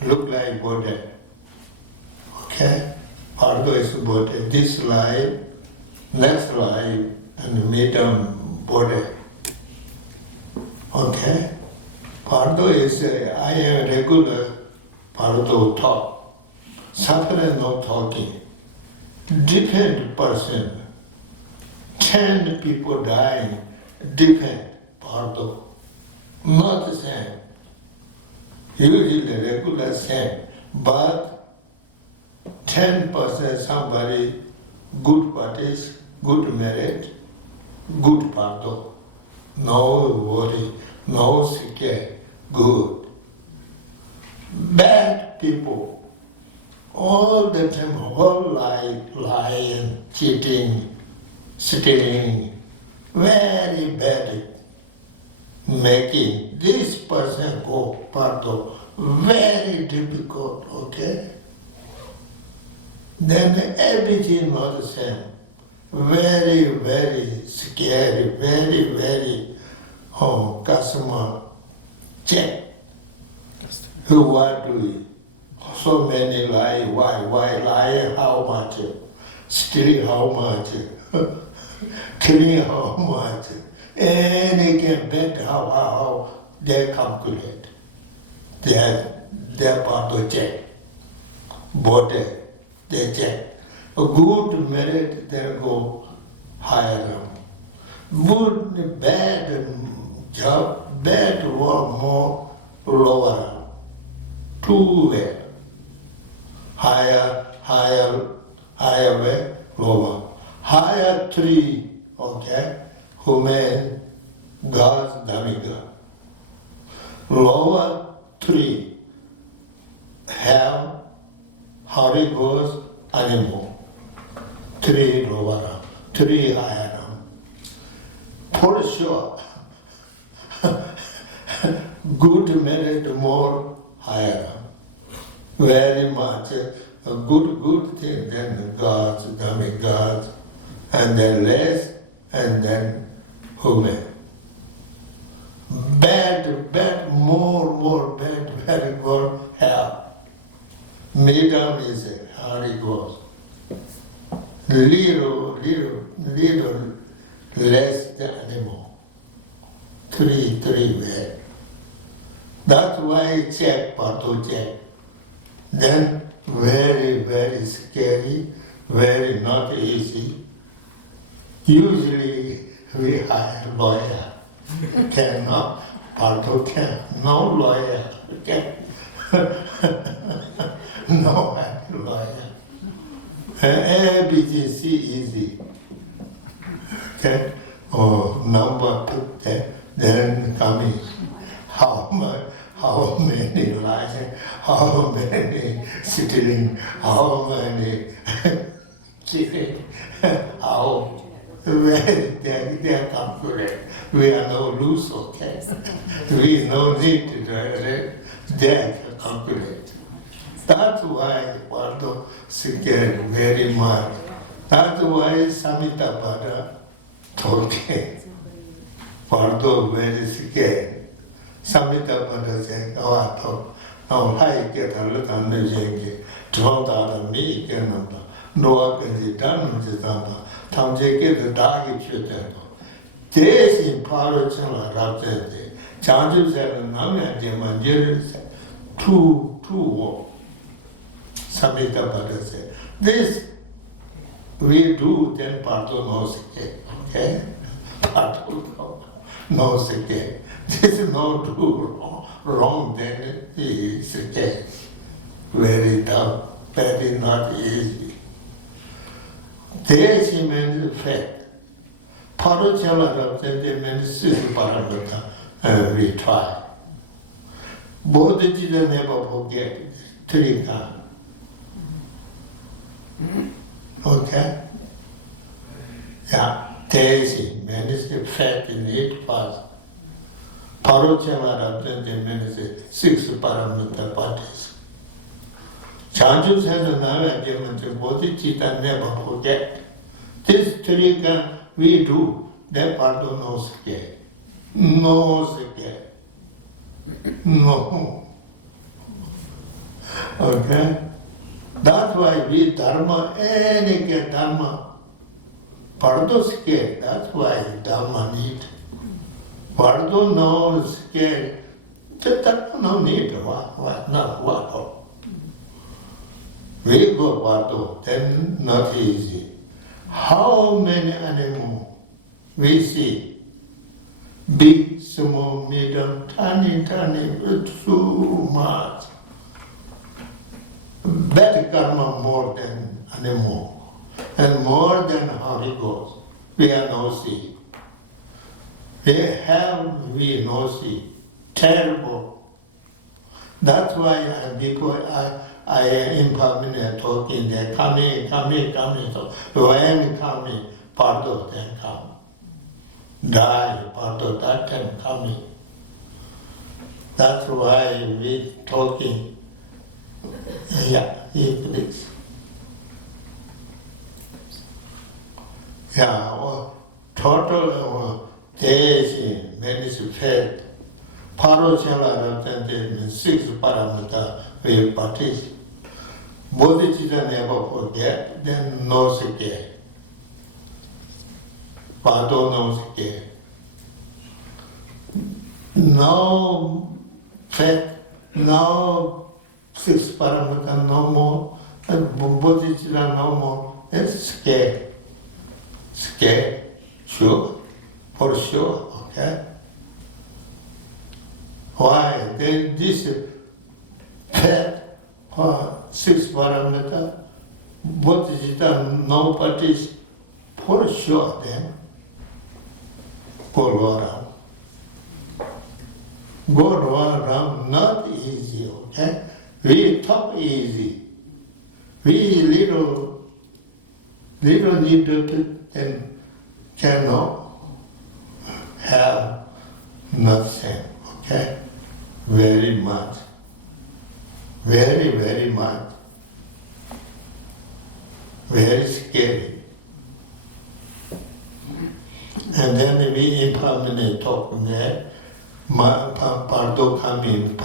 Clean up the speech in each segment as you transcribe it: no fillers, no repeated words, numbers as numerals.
Look like Buddha. Okay? Bardo is Buddha. This life, next life, and medium Buddha. Okay? Bardo is, I am regular Bardo talk. Suffering no talking. Different person. 10 people dying. Different Bardo. Not the same. Usually regular same, but 10% somebody good parties, good merit, good Bardo. No worry, no scare, good. Bad people, all the time, whole life, lying, cheating, stealing, very bad. Making this person go Bardo, very difficult, okay? Then everything not the same. Very, very scary, very, very customer check. Who are doing? So many lie, why lie, how much? Stealing how much? Killing how much? And they can bet how they calculate. Their part of check. Body, they check. A good merit, they go higher round. Good, bad job, bad work, more lower round. Two way. Higher way, lower. Higher three, okay? Human, God's Dhamika. Lower three, have Holy Ghost, animal. Three lower, three higher. For sure, good merit more higher. Very much a good thing, then God's Dhamika, and then less, and then human. Bad, more bad, very good, hell. Medium is how it goes. Little less than animal. Three bad. That's why check, Bardo check. Then very, very scary, very not easy. Usually we hire lawyer. Cannot, Bardo can, no lawyer, can. No lawyer. ABGC easy. Okay? Or number put there, then coming. How many lying, how many stealing, how many cheating, how they calculate. We are no loose, okay? We no need to they calculate. That's why Bardo scared very much. That's why Samhita Pada told me. Bardo very scared. Samhita Pada said, I get a look on the Jengi, dropped out of me again, no one can see done with the Tamje get the dog children. This in Parachala Rapsende, Chanju said, Namya Jamayang said, two walk. Samhita Pada said, this we do, then Bardo knows again, okay? Bardo knows again. This is not do wrong, then he is again. Very tough, very not easy. This means the fact. Parachala Rapsende means Siddhi Paramita, and we try. Bodhicitta never forget Trika. Okay? Yeah, Daisy means the fat in 8 parts. Parochama means 6 paramita parties. Chanchu says another Bodhicitta never forget. This Trika we do, that BARDO knows again. Knows again. No. Okay? That's why we Dharma, any Dharma, BARDO scale, that's why Dharma need. BARDO knows scale, the Dharma no need, what. We go BARDO, then not easy. How many animals we see? Big, small, medium, tiny, too much. Bad karma more than animal, and more than Holy Ghost. We are no see. We no see. Terrible. That's why before I impermanent talking, they're coming. So when coming, BARDO then come. Die, BARDO that time coming. That's why we talking. Yeah, please. Yeah, total days means fed. Parochama means 6 paramita we practice. Bodhicitta never forget, then knows again. BARDO knows again. No fed, no 6 paramita, no more. Bodhicitta, no more. It's scared. Scared, sure, for sure, okay? Why? Then this fed 6 paramita, Bodhicitta, no practice, for sure then. Go around. Go around, not easy, okay? We talk easy. We little need to and cannot have nothing, okay? Very much. Very, very much. Very scary. And then we impermanent talk there. BARDO coming,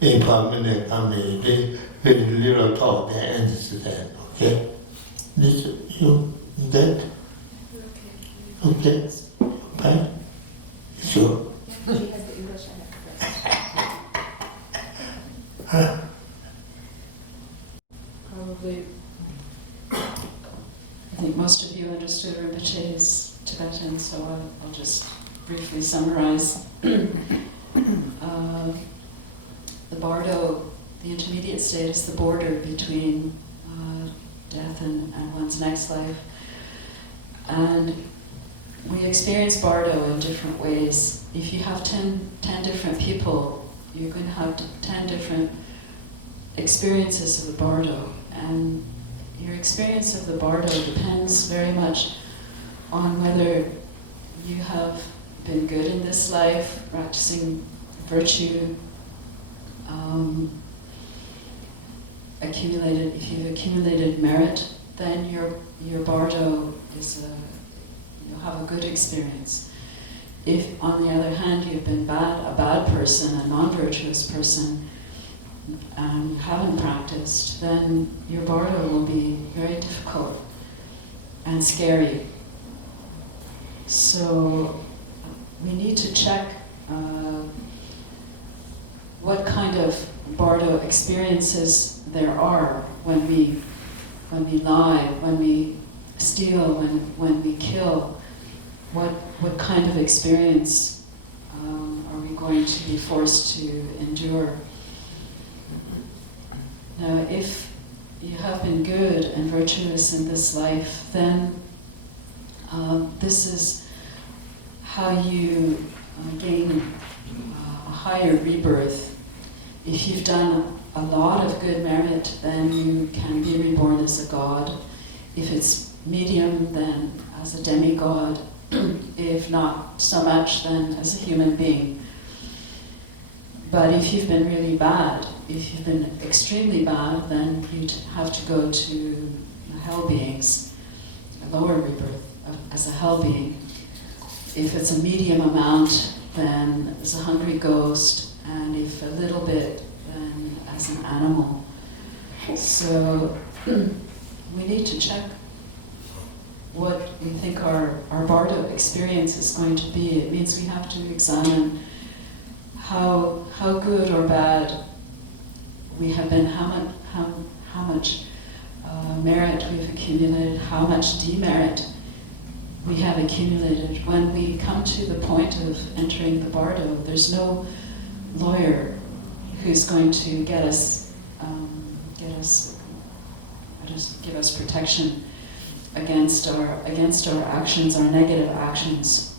impermanent coming, very little talk, the ends there, okay? This, you, that? Okay? Fine? Sure? She has the English Huh? Probably, I think most of you understood Rinpoche's Tibetan, so I'll just briefly summarize. The BARDO, the intermediate state, is the border between death and one's next life. And we experience BARDO in different ways. If you have 10 different people, you're going to have 10 different experiences of the BARDO. And your experience of the BARDO depends very much on whether you have been good in this life, practicing virtue, if you've accumulated merit, then your BARDO you'll have a good experience. If, on the other hand, you've been a bad person, a non-virtuous person, and you haven't practiced, then your BARDO will be very difficult and scary. So we need to check what kind of BARDO experiences there are when we lie, when we steal, when we kill. What kind of experience are we going to be forced to endure? Now, if you have been good and virtuous in this life, then this is how you gain a higher rebirth If you've done a lot of good merit, then you can be reborn as a god. If it's medium, then as a demigod. If not so much, then as a human being. But if you've been really bad, if you've been extremely bad, then you'd have to go to the hell beings, a lower rebirth as a hell being. If it's a medium amount, then as a hungry ghost, and if a little bit, then as an animal. So we need to check what we think our BARDO experience is going to be. It means we have to examine how good or bad we have been, how much merit we've accumulated, how much demerit we have accumulated. When we come to the point of entering the BARDO, there's no lawyer who's going to give us protection against our actions, our negative actions.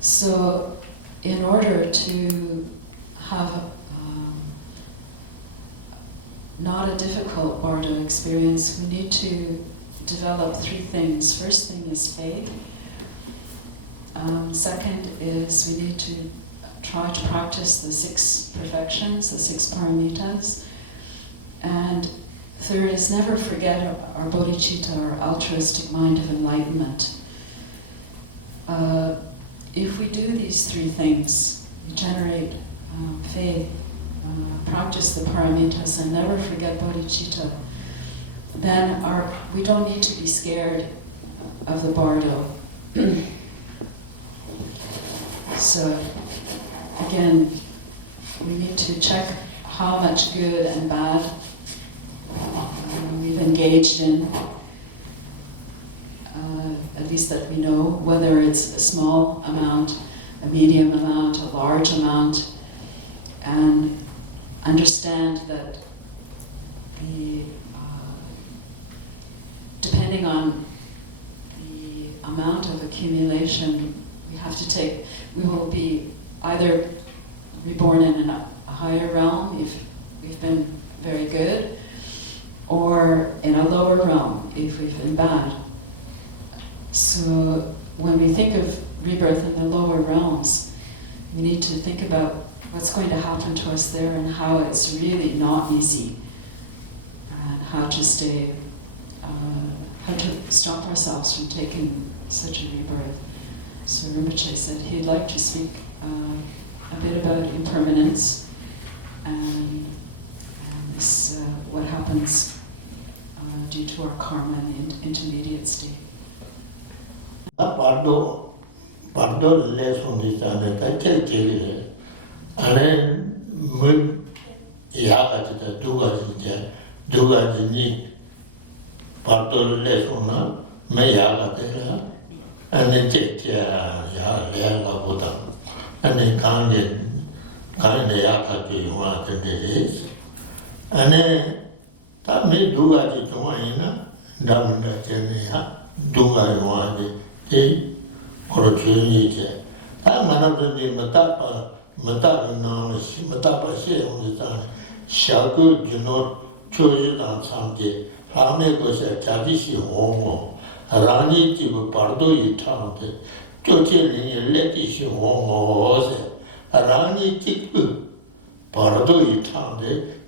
So, in order to have not a difficult BARDO experience, we need to develop three things. First thing is faith. Second is we need to try to practice the 6 perfections, the 6 paramitas. And third is never forget our bodhicitta, our altruistic mind of enlightenment. If we do these 3 things, we generate faith, practice the paramitas, and never forget bodhicitta, then we don't need to be scared of the BARDO. So, again, we need to check how much good and bad we've engaged in, at least that we know, whether it's a small amount, a medium amount, a large amount, and understand that depending on the amount of accumulation we will be either reborn in a higher realm if we've been very good, or in a lower realm if we've been bad. So when we think of rebirth in the lower realms, we need to think about what's going to happen to us there and how it's really not easy, and how to stop ourselves from taking such a rebirth. So Rinpoche said he'd like to speak a bit about impermanence and this, what happens due to our karma in the intermediate state. BARDO lesson is and then mun yaga to duga ni BARDO lesson na me yaga and then and then can't yaga to you want to this. And then that may do at it one, Damna Chenia, Dunga one, or a Chunite. I'm another day, Matapa, Matapa, say on the time. Shaku, you know, choose on Sunday. Rame goes at Tadishi Homo, Rani to Pardo, you town, Jotin, Letish Homo, Rani Tiku, Pardo, you town.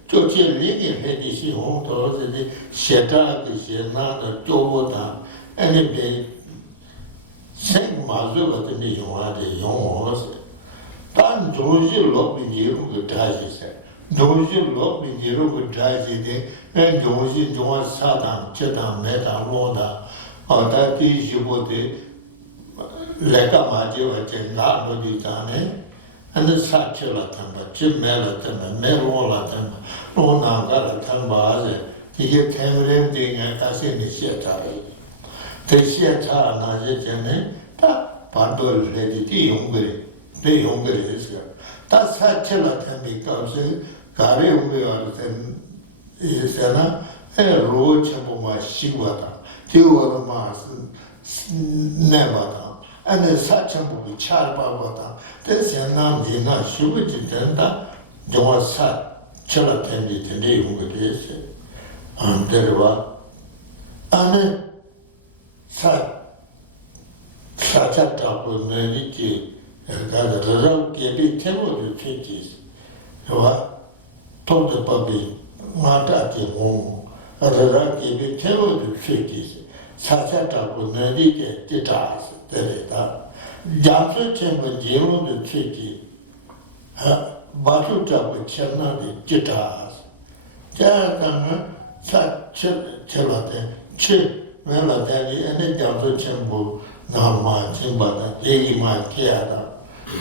就这里面的西红柿子的写着这些那的做不到，那边生马肉的那用啊的用我是，但东西老比你如果摘起来，东西老比你如果摘起的，那东西就往撒当、接当、买当、落当，哦，他必须我的来干嘛就要真拿到的咱呢？ And the satchel tamba, Jim Melatamba, Merola tamba, Ronanga tamba, he get Cameron thing and Cassin Sheta. The Sheta Nazitane, that Pando lady, the younger is here. That's satchel tambi comes in, Gary or then is a roach of my Shivata, two other Mars, never. And the such a movie, Charba, this is not the Shubitan, Jama Sa, Chala Tendi, Tendi, Ungadis, and Derva, and Sachata was Neriki, and got a result, gave it table to treaties. So told the puppy, Matati home, a result gave it table to treaties. Sachata was Neriki, guitars, Derita. Jamsu Chamber, Jimo, the treaty. Batu Jabu Chana, the guitars. Jagan, Sat Chelate, Chip, Melatani, and the Jamsu Chamber. Nama Chimbata, Egima Kiada,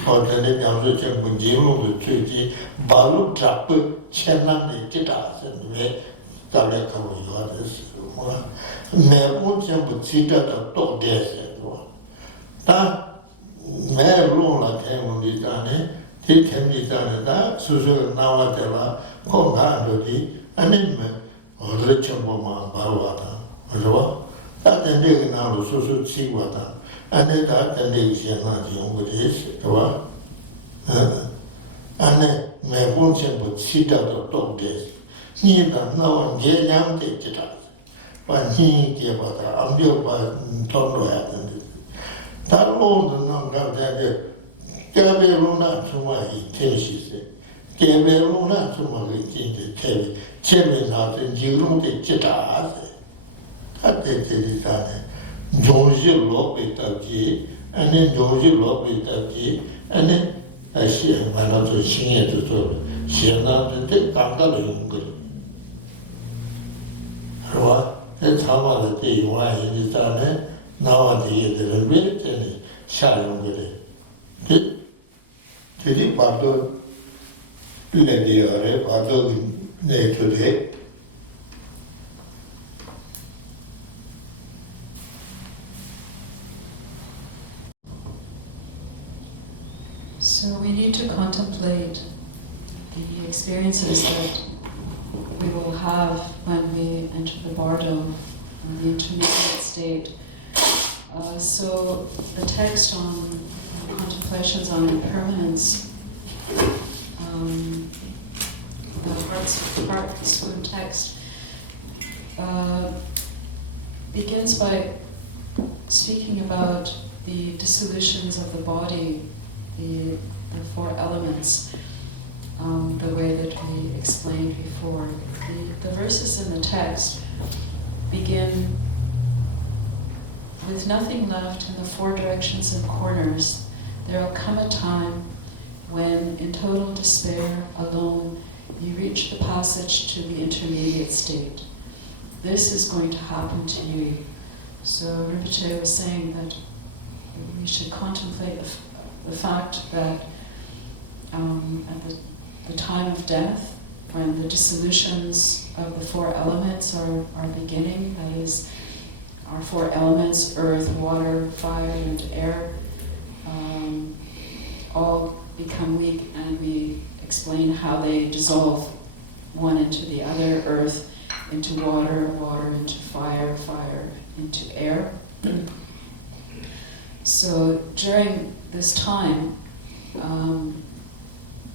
or the Namsuchan Bunjimu, the treaty, Balu Trapu, Chenan, the guitars, and we Galeka, you are this one. Mebuchan Bucita, the dog days, one. That Merula came on the Dane, it can be done that, Susu Navatella, Kongandodi, and then Richamboma, Baruata, that the nigga now was so see what and then that the nigga not young with his, and then my function would sit out of dog days. Neither no one gave young take it out. But he gave out a real by Tondo happened. That old non got that Gabby Luna to my intentions. Gabby Luna to my intentions. Chevy out and you don't take it out. Jonji Lopi Taji, and then Jonji Lopi Taji, and then I see a man of the singing to so she not the Kanga Lungu. That's how the day why in the Tane, nowadays the ability and Shalom with it. Did it Bardo Lady or Bardo today? So we need to contemplate the experiences that we will have when we enter the BARDO, in the intermediate state. So the text on contemplations on impermanence, the Part-10 text, begins by speaking about the dissolutions of the body, the four elements, the way that we explained before. The verses in the text begin with nothing left in the four directions and corners. There will come a time when, in total despair, alone, you reach the passage to the intermediate state. This is going to happen to you. So Rinpoche was saying that we should contemplate the fact that at the time of death, when the dissolutions of the four elements are beginning, that is, our four elements, earth, water, fire, and air, all become weak, and we explain how they dissolve one into the other, earth into water, water into fire, fire into air. So during this time,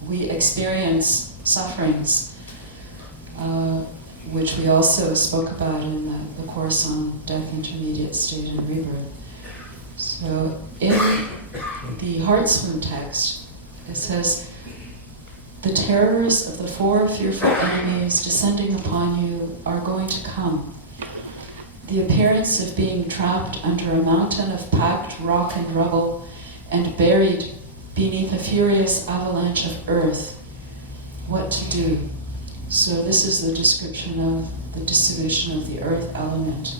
we experience sufferings, which we also spoke about in the course on death, intermediate state, and rebirth. So in the Heart Swoon text, it says, "The terrors of the four fearful enemies descending upon you are going to come. The appearance of being trapped under a mountain of packed rock and rubble and buried beneath a furious avalanche of earth. What to do?" So this is the description of the dissolution of the earth element.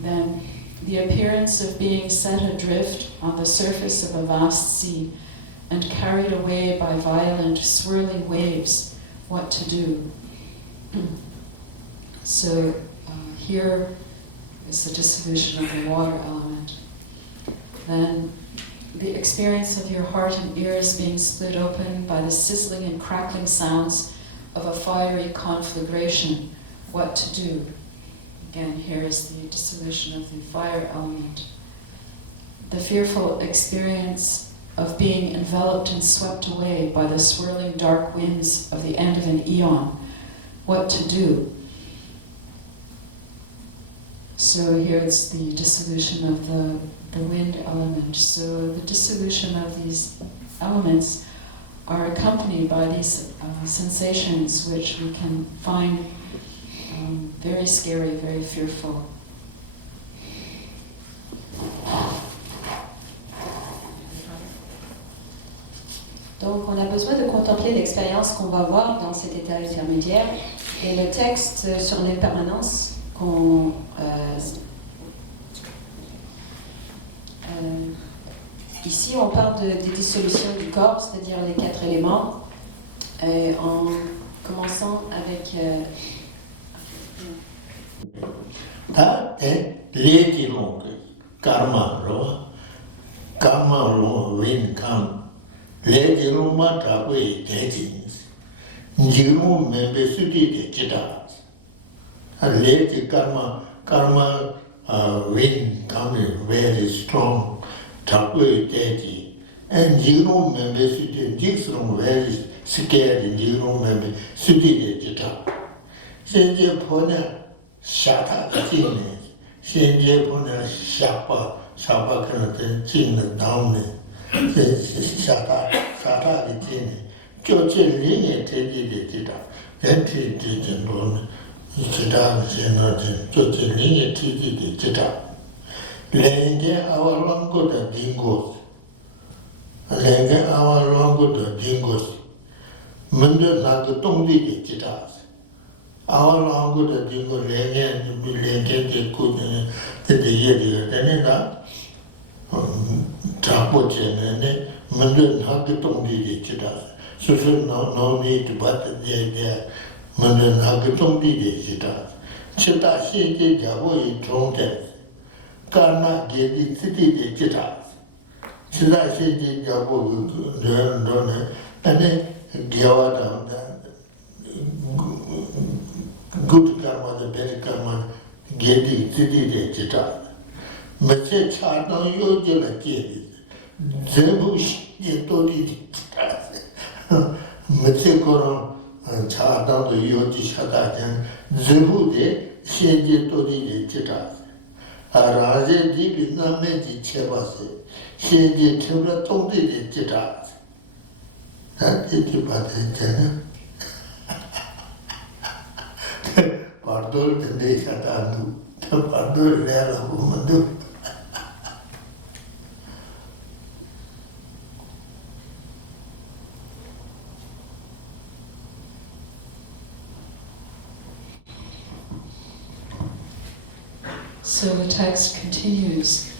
Then, the appearance of being set adrift on the surface of a vast sea and carried away by violent, swirling waves. What to do? So here is the dissolution of the water element. Then the experience of your heart and ears being split open by the sizzling and crackling sounds of a fiery conflagration. What to do? Again, here is the dissolution of the fire element. The fearful experience of being enveloped and swept away by the swirling dark winds of the end of an eon. What to do? So here it's the dissolution of the wind element. So the dissolution of these elements are accompanied by these sensations which we can find very scary, very fearful. Donc on a besoin de contempler l'expérience qu'on va voir dans cet état intermédiaire. Et le texte sur l'impermanence ici on parle des dissolutions du corps, c'est-à-dire les 4 éléments, en commençant avec karma win come. Legiluma Tabwe Tetins. Jiru member city de Chitas. A late karma win coming very strong. Tabwe Teti. And Jiru member city Dixon very scared in Jiru member city de Chita. Senje Pona Shata Chine. Senje Pona Shapa kind of thing down. Shata Vitini, George Ling Teddy, empty didn't run, Chita, George Ling Teddy, Chita. Lenge our longo the dingos. Lenge our longo the dingos. Munda like the Tongdi Chitas. Our longo the dingo Lenge and Lenge the good the year, then Tapochen, Mundan Hagatomdi Chitas. So no need but the Mundan Hagatomdi Chitas. Chita Shiki Javo Trontes. Karna Gedi City Chitas. Chita Shiki Javo Donor, and then Giawada, good karma, the better karma, Gedi City Chitas. Mace Chardon Yojala Kid, Zebush Yetori, Mace Koron, Chardon the Yoji Shadatan, Zebude, Shejetori Chitas. Araje deep in the Meji Chevase, Sheje Chevra Todi Chitas. That is the Patent. Pardon the day Satanu, the Pardon Lela woman. So the text continues.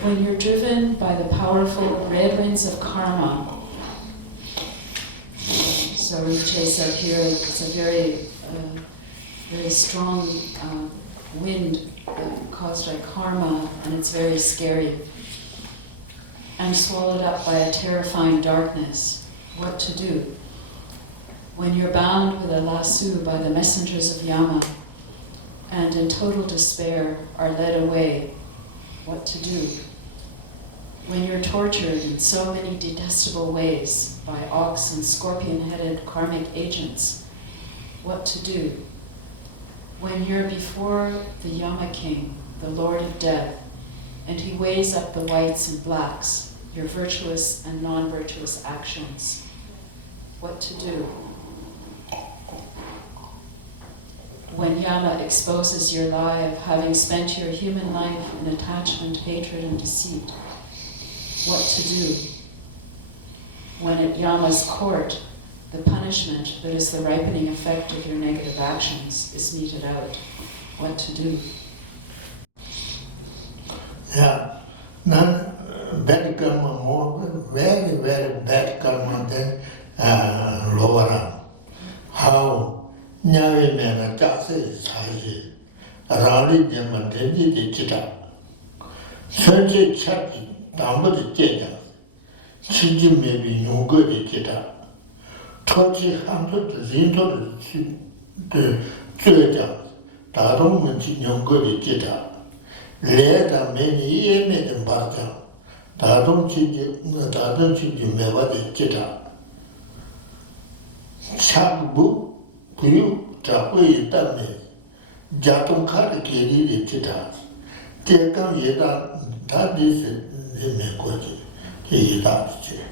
When you're driven by the powerful red winds of karma, so Rinpoche said here it's a very strong wind caused by karma, and it's very scary, and swallowed up by a terrifying darkness. What to do? When you're bound with a lasso by the messengers of Yama, and in total despair are led away, what to do? When you're tortured in so many detestable ways by ox and scorpion-headed karmic agents, what to do? When you're before the Yama King, the Lord of Death, and he weighs up the whites and blacks, your virtuous and non-virtuous actions, what to do? When Yama exposes your lie of having spent your human life in attachment, hatred, and deceit, what to do? When at Yama's court, the punishment that is the ripening effect of your negative actions is meted out, what to do? Yeah, none bad karma more, very, very bad karma than lower. How? Nyave mena jase saji, rali jema tenji de chita. Sanji chati, damba de jeja, chiji mebi nyunga de chita. Tochi hanto de zinto de jeja, darong menchi nyunga de chita. Leda meni ye me de barja, 다동 치지 매바데 기타 차부 부유 잡고 있다며 자동 카드 계리리 기타 대강 예다 다 디스 내 거지 예다지.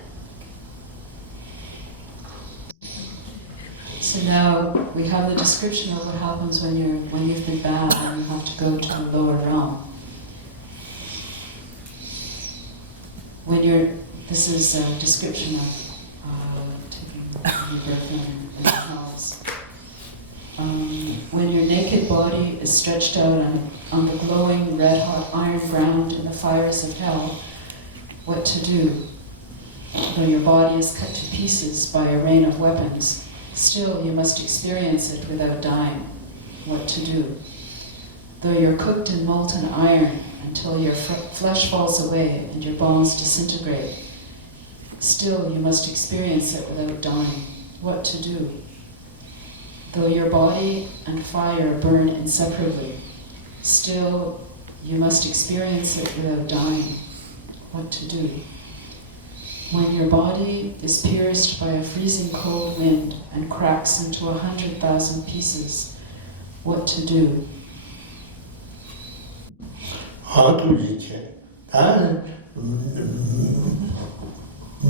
So now we have the description of what happens when you've been bad and you have to go to the lower realm. This is a description of taking rebirth in hells. When your naked body is stretched out on the glowing red-hot iron ground in the fires of hell, what to do? Though your body is cut to pieces by a rain of weapons, still you must experience it without dying. What to do? Though you're cooked in molten iron until your flesh falls away and your bones disintegrate, still you must experience it without dying. What to do? Though your body and fire burn inseparably, still you must experience it without dying. What to do? When your body is pierced by a freezing cold wind and cracks into 100,000 pieces, what to do? How to reach it?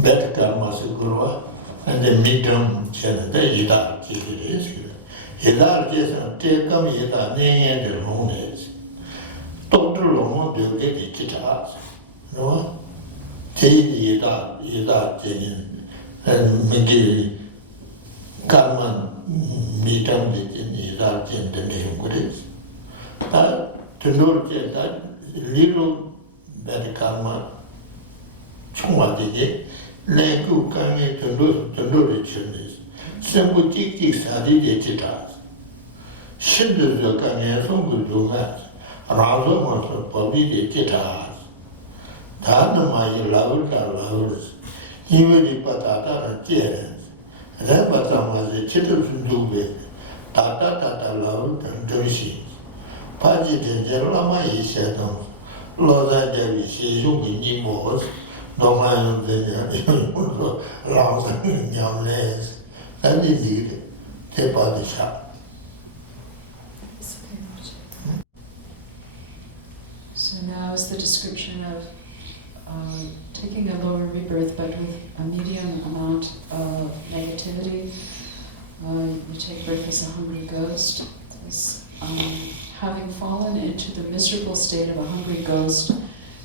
Better karma sigurva and the midterm channel, the Yida Kiri. Yida Jason, take come Yida, Ning and the Rones. Dr. Lomo do get the guitars. No? Take Yida Janin and Migi karma midterm Yida Jen the name Grace. That to know that little better karma 총화되게 내구 강에 전도를 치는 생부 찍찍 사리에 지다 신들의 강에 송구조가 라조마서 법이에 지다 다는 많이 라울다 이외리 바다다를 째는 레바자마서 치를 준두베 다다다다 라울던 정신 파지된 제라마 이셔도 로자제비 시중이 니모스 Lobsang Nyamles, and indeed, take by the shop. So now is the description of taking a lower rebirth, but with a medium amount of negativity. You take birth as a hungry ghost. Having fallen into the miserable state of a hungry ghost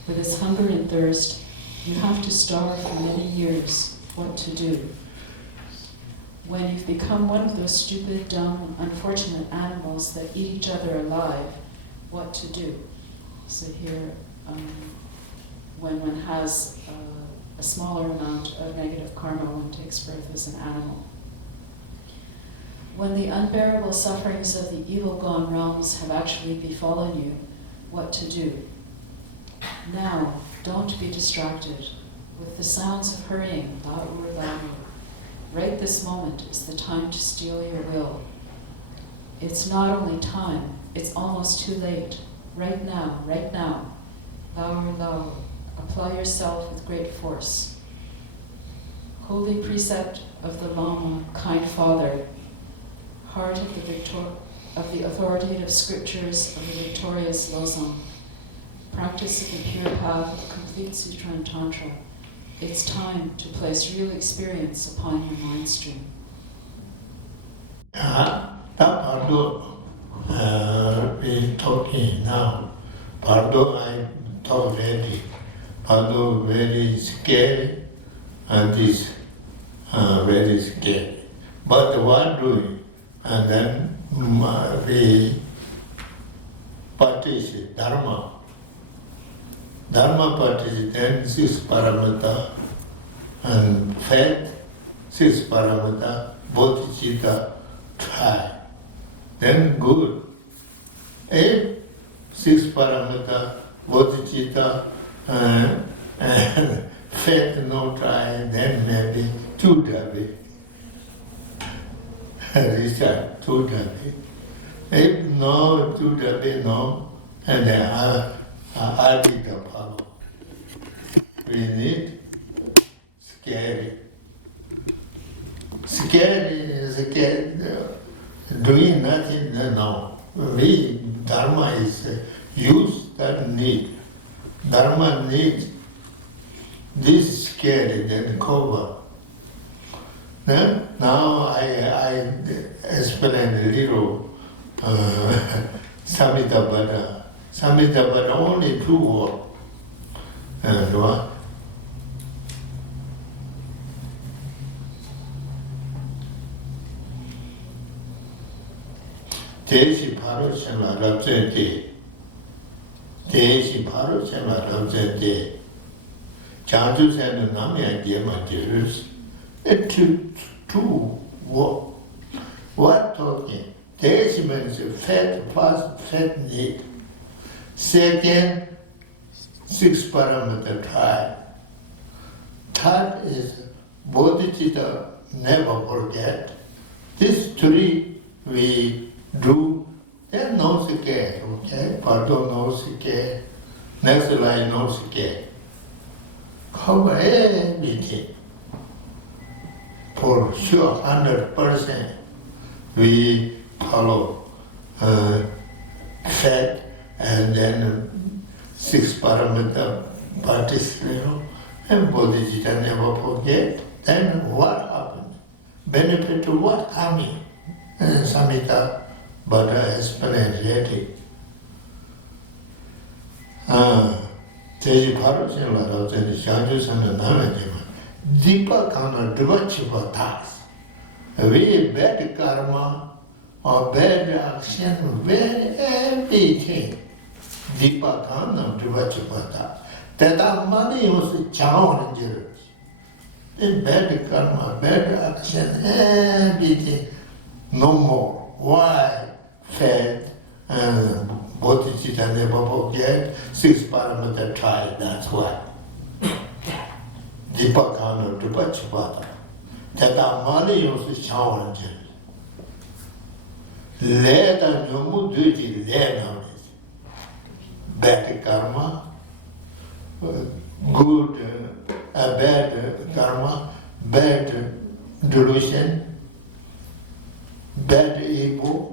with its hunger and thirst, you have to starve for many years. What to do? When you've become one of those stupid, dumb, unfortunate animals that eat each other alive, what to do? So here, when one has a smaller amount of negative karma, one takes birth as an animal. When the unbearable sufferings of the evil-gone realms have actually befallen you, what to do? Now, don't be distracted with the sounds of hurrying, laur. Right this moment is the time to steel your will. It's not only time, it's almost too late. Right now, laur. Apply yourself with great force. Holy precept of the Lama, kind Father, heart of the authoritative scriptures of the victorious Lobsang, practice of the pure path of complete Sutra and Tantra. It's time to place real experience upon your mind stream. BARDO, we're talking now. BARDO, I thought already. BARDO very scary, and this very scary. But what doing? And then we practice Dharma. Dharma practice, then 6 paramita, and faith, 6 paramita, bodhicitta, try. Then good. 8, 6 paramita, bodhicitta, and faith no try, then maybe 2 dhabi. Research 2 dhabi. If no 2 dhabi, no, and then I did the follow. we need scary. Scary is doing nothing now. We, Dharma is use that need. Dharma needs this scary, then cover. Now I explain a little Samhitabhata. Samhitabhata only 2 words. 대시 바로 생활 없을 대시 바로 생활 없을 때 자주세는 남의 게만 들을 to what talking? 대시 means fat plus fat need. Second, 6 parameter try. Third is bodhicitta, never forget. These 3 we do, then no scare, okay? BARDO no scare, next line no scare. Cover everything. For sure, 100%, we follow fat and then 6 parameter practice, and bodhicitta never forget. Then what happened? Benefit to what coming? Samhita Buddha explained already. Teji Paro Shenla Rao Tsendi Shangju Sana Nama Jima. Deepa Kana Dvachipa Tas. We bad karma or bad action, bad everything. Deepa Kana Dvachipa Tas. That our money was challenges. Then bad karma, bad action, everything. No more. Why? Fat and bodhicitta never forget, 6 parameter try, that's why. Dipakana Dupachipata. That our money was challenges. Let and Yomu duty learn bad karma, good, bad karma, bad delusion, bad evil,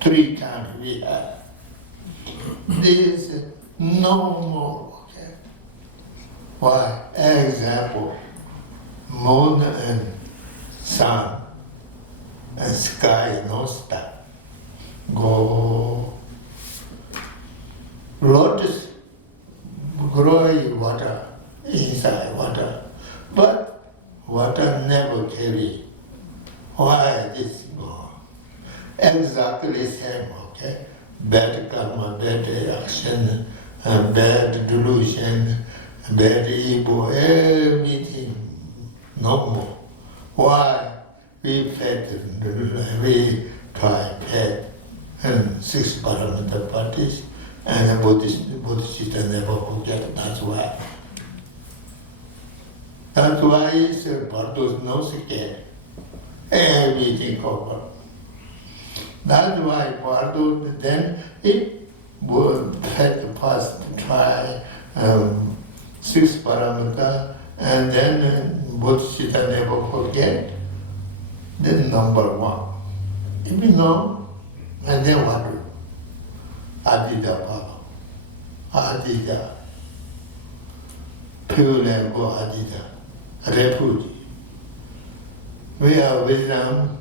3 times we have. This no more. Okay? Why? Example, moon and sun and sky, no star. Go. Lotus growing water, inside water, but water never carry. Why this go? Exactly same, okay? Bad karma, bad action, bad delusion, bad evil, everything, no more. Why? We fed, we try fed, and 6 parameter practice, and bodhicitta never forget, that's why. That's why it's BARDO no scare. Everything covered. That's why BARDO then it would had first try 6 parameter and then bodhicitta never forget. Then number 1. If you know, and then what do? Adida Baba. Adida. Pure and go Adida. Refugee. We are Vietnam,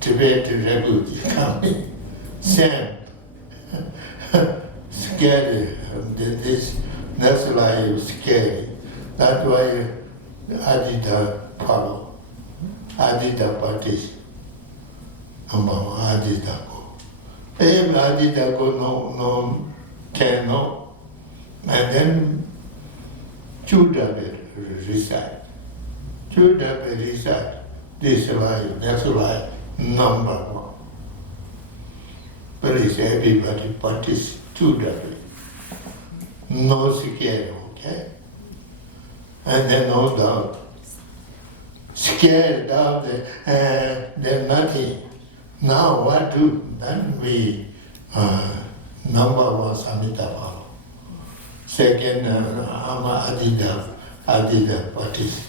Tibet refugee coming. Same. Scary. This life is scary. That's why Adida follow. Adida practice. Adida go. If Adida go no can no. And then Judah will recite. Judah will recite. This life, next life, number 1. Please, everybody practice Judah. No scare, okay? And then no doubt. Scared doubt, there's nothing. Now what do? Then we, number 1 Samhita follow. Second, ama adida parties.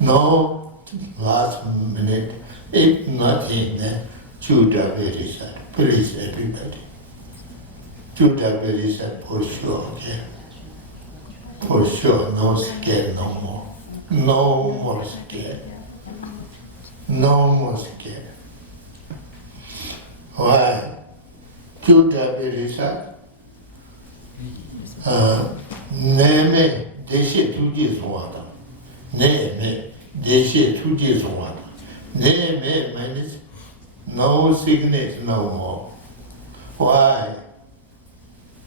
No last minute, if nothing, Judah very sad. Please, everybody. Judah very sad for sure, okay? For sure, no scare no more. No more scare. No more scare. Why? Judah very sad. Neme deshe tuji swada. Neme deshe tuji swada. Neme means no sickness no more. Why?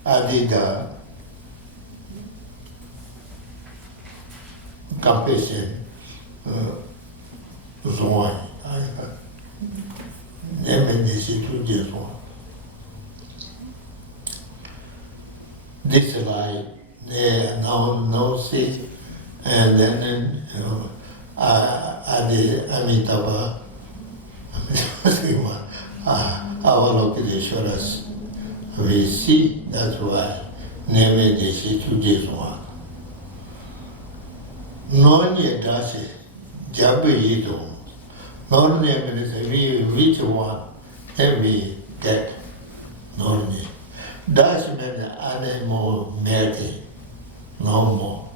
Adida compassion zone. Neme deshe tuji swada. This life, no sick, and then Amitabha, Avalokiteshwaras, we see, that's why Neme Deshi to this one. Nonya Dashi, Jabe Yido, non name is we reach one, then we get Nonya. Dash means animal melting, no more.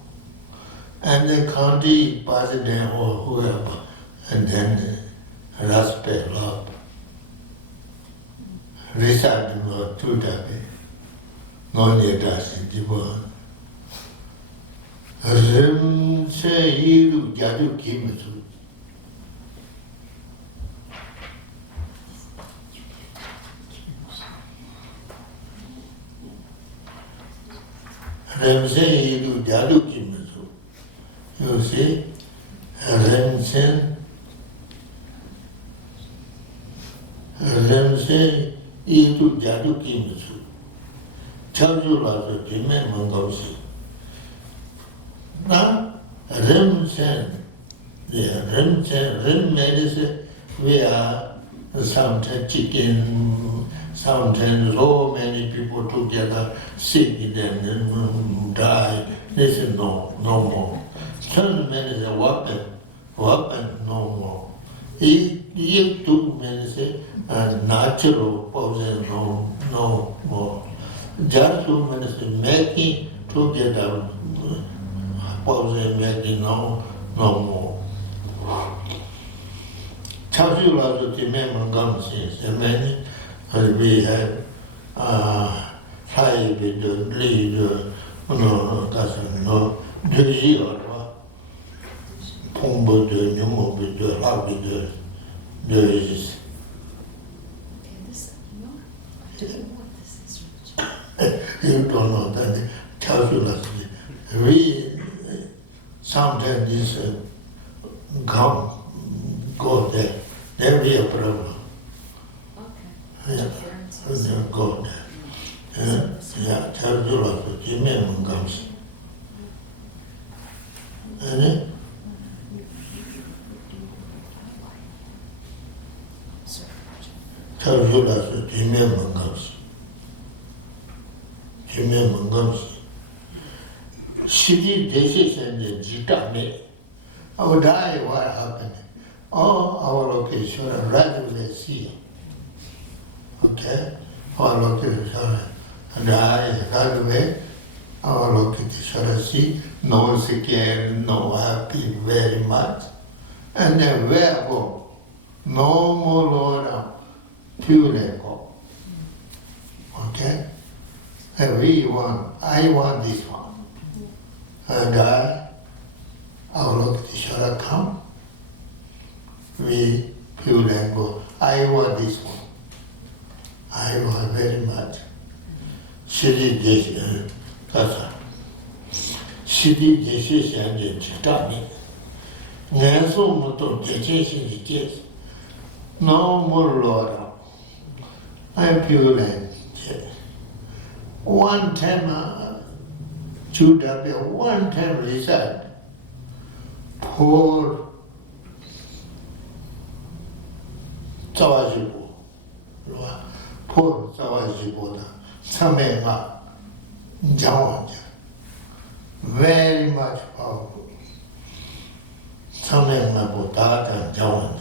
And the county president or whoever, and then respect love. Result to that. No need dash in the world. Rim say you jadu kim to. Remsen you jadu kimasu. You see, Remsen you jadu kimasu. Chajula to Jimen Mongosi. Now, Remsen, Rem medicine, we are sometimes chicken. Sometimes so many people together sick and die. This is no more. Turn means a weapon, no more. You took means a natural poison, no more. Just means making together poison, making no more. Chajula to the member gums is many. We have high with the lead, deux jours, pombe de numéro de l'arbre de you don't know that calculus. We sometimes this gum go there, there be a problem. God. Yeah, tell you what you mean comes. And tell you what you mean comes. You mean comes. City decision the Jitame. I would die, what happened? Oh, our location, rather than see. Okay? Our location, and I got away. Our location, see, no scare, no happy very much. And then where go? No more Lord, pure go. Okay? And I want this one. And our location come. We pure go. I want this one. I want very much. City decision, city decision is starting. Nanso motor decision is no more Lord. I'm pure land. One time, Judah, one time result. Poor Tawajibu. Poor Tawajibu. Jamayang, very much powerful. Jamayang Mabu Dada Jawan.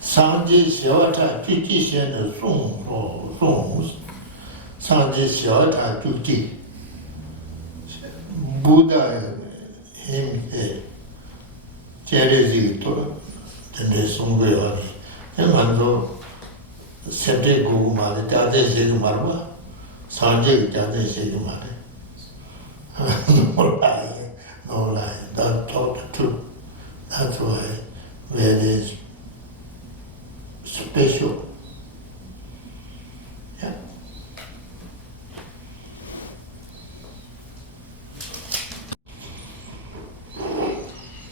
Sanji Xiaota Juji Shen de Song Sanji Xiaota Juji Buddha him Jerezi to the Songway. And Mando Sete Guma, the Jade Sigmarwa, Sanji Jade Sigmar. No lie, that taught the truth. That's why very special. Yeah.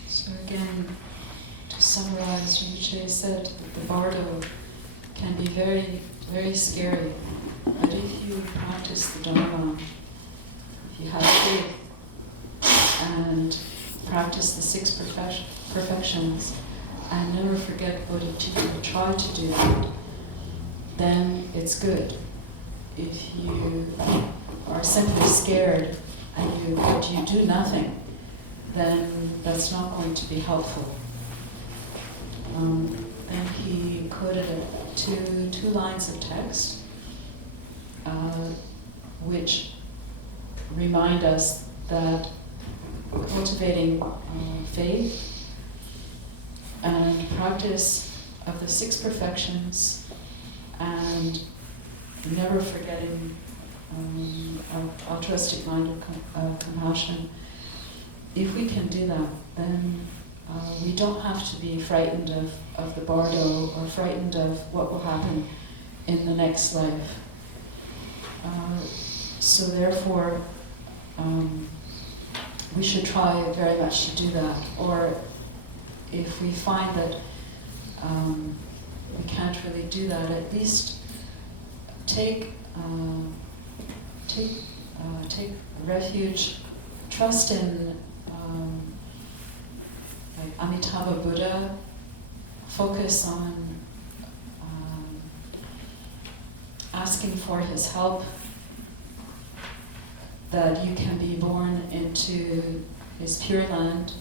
So again, to summarize, Rinpoche said that the bardo can be very, very scary. But if you practice the Dharma, if you have faith and practice the 6 perfections and never forget bodhicitta, try to do that, then it's good. If you are simply scared but you do nothing, then that's not going to be helpful. Then he quoted two lines of text which remind us that cultivating faith and practice of the 6 perfections and never forgetting altruistic mind of compassion, if we can do that, then we don't have to be frightened of the bardo or frightened of what will happen in the next life. So therefore, we should try very much to do that. Or if we find that we can't really do that, at least take refuge, trust in like Amitabha Buddha, focus on asking for his help, that you can be born into his Pure Land,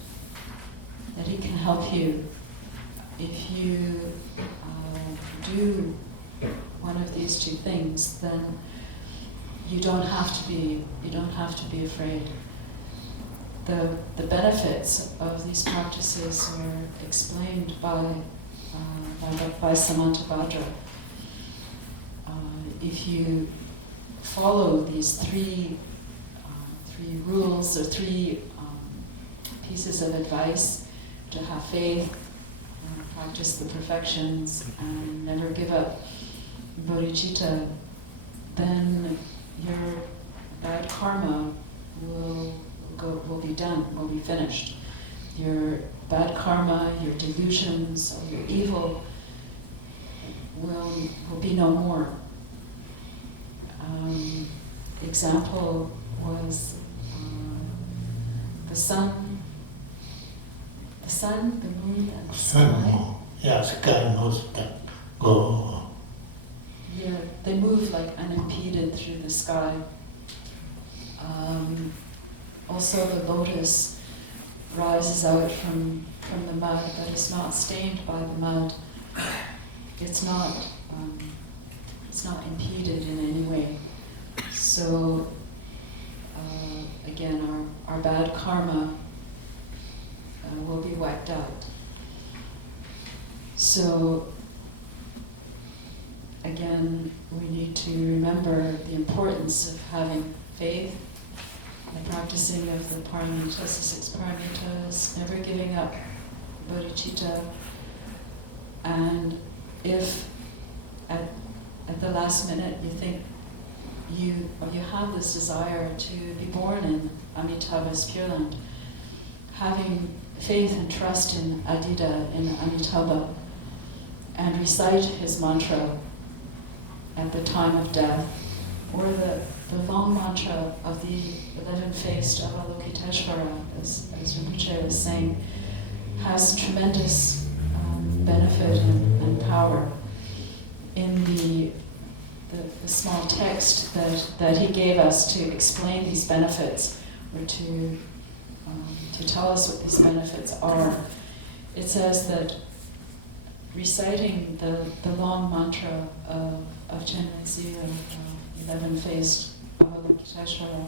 that he can help you. If you do one of these 2 things, then you don't have to be afraid. The benefits of these practices are explained by Samantabhadra. If you follow these 3 rules or 3 pieces of advice, to have faith, practice the perfections, and never give up bodhicitta, then your bad karma will be done, will be finished. Your bad karma, your delusions, or your evil will be no more. Example was the sun, the moon, and the sky. Yeah, sky knows that. Go. Yeah, they move like unimpeded through the sky. Also, the lotus rises out from the mud, but it's not stained by the mud. It's not impeded in any way. So again, our bad karma will be wiped out. So again, we need to remember the importance of having faith, the practicing of the paramitas, the 6 paramitas, never giving up bodhicitta, and if at the last minute you think you have this desire to be born in Amitabha's Pure Land, having faith and trust in Adida, in Amitabha, and recite his mantra at the time of death, or the long mantra of the 11-faced Avalokiteshvara, as Rinpoche was saying, has tremendous benefit and power. In the small text that he gave us to explain these benefits, or to to tell us what these benefits are. It says that reciting the long mantra of Chenrezig, 11-faced Avalokiteshvara,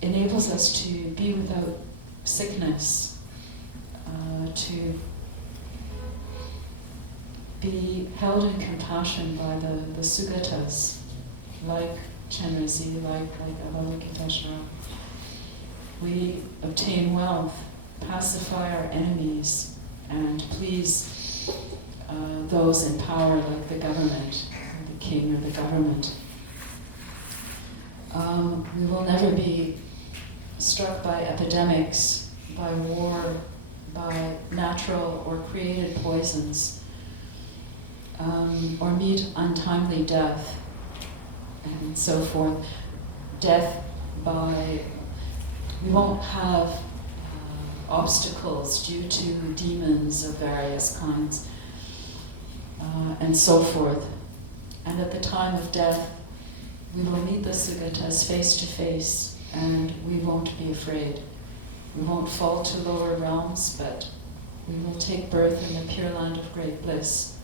enables us to be without sickness, to be held in compassion by the Sugatas, like Chenrezig, like Avalokiteshvara. We obtain wealth, pacify our enemies, and please those in power, like the government, or the king or the government. We will never be struck by epidemics, by war, by natural or created poisons, or meet untimely death, and so forth. Death by, we won't have obstacles due to demons of various kinds, and so forth. And at the time of death, we will meet the Sugatas face to face, and we won't be afraid. We won't fall to lower realms, but we will take birth in the pure land of great bliss.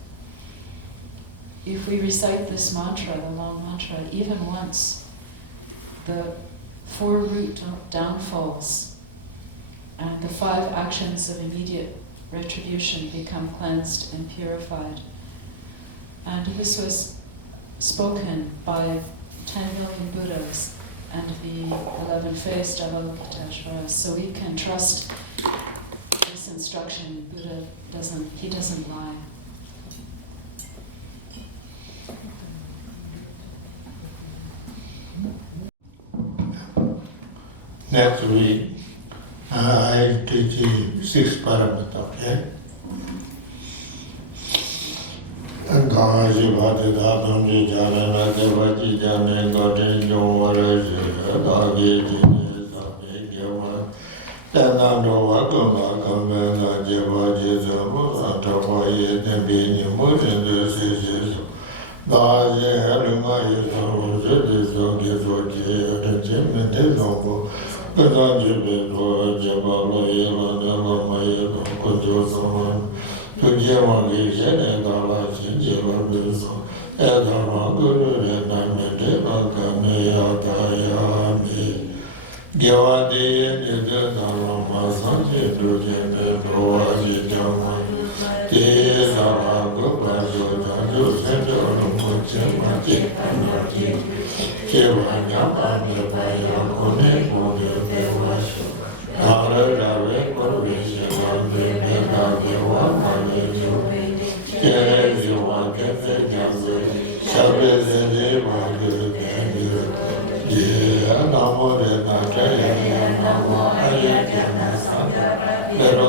If we recite this mantra, the long mantra, even once, the 4 root downfalls and the 5 actions of immediate retribution become cleansed and purified. And this was spoken by 10 million Buddhas and the 11-faced Avalokiteshvara, so we can trust this instruction. Buddha doesn't lie. Next week, I teach 6 parameters, okay? And Gangaji Bhadida Damji Janana Devaji Jane Godin Jomaraji Dagi Jini Sami Gyawa Tanando Wakama Kamena Jevaji Zamu Antawaye Dembini Mutin Desisis Daji Helima Yisamu Zediso Gizoki Adjim Dezopo Kadanji Beto Jabalo Yelana Mayelo Kunjo Saman Tujiwangi Jene Gala Jinjela Bizo Edama Guru Renamete Bakame Yatayami Gyawadi Nidharama Sanji Dujene Doaji Jama Tizara Gubajo Janju Senjo Muchemati Anati Kivanya Pamya Paya Kone Kone Devasho Ara Rave Korvisha Vande Mega Gewa Manejo Kere Jiwa Kete Janzu Shabe Zede Vande Kendir Ye Namo De Nataya Namo Ayatana Santa Pero